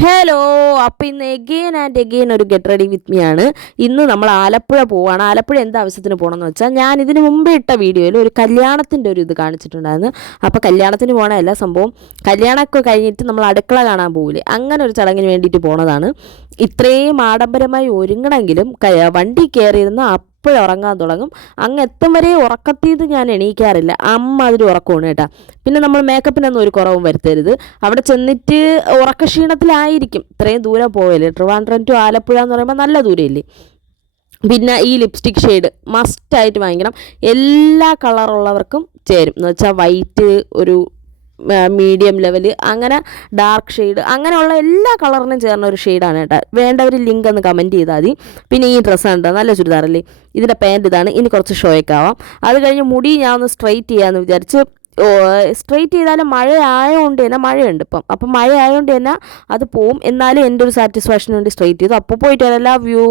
Hello. അപ്പോൾ ഇന്ന് again and again ഒരു ഗെറ്റ് റെഡി വിത്ത് മീ ആണ്. ഇന്ന് നമ്മൾ ആലപ്പുഴ പോവാണ്. ആലപ്പുഴ എന്ത് ആവശ്യത്തിന് പോകണമെന്ന് വെച്ചാൽ, ഞാൻ ഇതിന് മുമ്പേ ഇട്ട വീഡിയോയിൽ ഒരു കല്യാണത്തിൻ്റെ ഒരു ഇത് കാണിച്ചിട്ടുണ്ടായിരുന്നു. അപ്പോൾ കല്യാണത്തിന് പോകണമല്ല സംഭവം, കല്യാണമൊക്കെ കഴിഞ്ഞിട്ട് നമ്മൾ അടുക്കള കാണാൻ പോകില്ലേ, അങ്ങനെ ഒരു ചടങ്ങിന് വേണ്ടിയിട്ട് പോണതാണ്. ഇത്രയും ആഡംബരമായി ഒരുങ്ങണമെങ്കിലും വണ്ടി കയറിയിരുന്ന ഉറങ്ങാൻ തുടങ്ങും. അങ്ങ് എത്തും വരെ ഉറക്കത്തിൽ നിന്ന് ഞാൻ എണീക്കാറില്ല. അതിൽ ഉറക്കമാണ് കേട്ടോ. പിന്നെ നമ്മൾ മേക്കപ്പിനൊന്നും ഒരു കുറവും വരുത്തരുത്. അവിടെ ചെന്നിട്ട് ഉറക്കക്ഷീണത്തിലായിരിക്കും. ഇത്രയും ദൂരം പോയല്ലേ, ട്രിവാൻഡ്രം ടു ആലപ്പുഴ എന്ന് പറയുമ്പോൾ നല്ല ദൂരമില്ലേ. പിന്നെ ഈ ലിപ്സ്റ്റിക് ഷെയ്ഡ് മസ്റ്റായിട്ട് വാങ്ങിക്കണം. എല്ലാ കളറുള്ളവർക്കും ചേരും. എന്ന് വെച്ചാൽ വൈറ്റ്, ഒരു മീഡിയം ലെവൽ, അങ്ങനെ ഡാർക്ക് ഷെയ്ഡ്, അങ്ങനെയുള്ള എല്ലാ കളറിനും ചേർന്ന ഒരു ഷെയ്ഡാണ് കേട്ടോ. വേണ്ടവർ ലിങ്ക് ഒന്ന് കമൻറ്റ് ചെയ്താൽ മതി. പിന്നെ ഈ ഡ്രസ്സാണ് കേട്ടോ, നല്ല ചുരിദാറല്ലേ. ഇതിൻ്റെ പാൻറ്റ് ഇതാണ്. ഇനി കുറച്ച് ഷോയ്ക്കാവാം. അത് കഴിഞ്ഞ് മുടി ഞാൻ ഒന്ന് സ്ട്രൈറ്റ് ചെയ്യാമെന്ന് വിചാരിച്ച്. സ്ട്രൈറ്റ് ചെയ്താലും മഴ ആയതുകൊണ്ട് തന്നെ, മഴയുണ്ട് ഇപ്പം, അപ്പം മഴ ആയതുകൊണ്ട് തന്നെ അത് പോവും. എന്നാലും എൻ്റെ ഒരു സാറ്റിസ്ഫാക്ഷന് വേണ്ടി സ്ട്രൈറ്റ് ചെയ്തു. അപ്പോൾ പോയിട്ട് വരാം. Love you.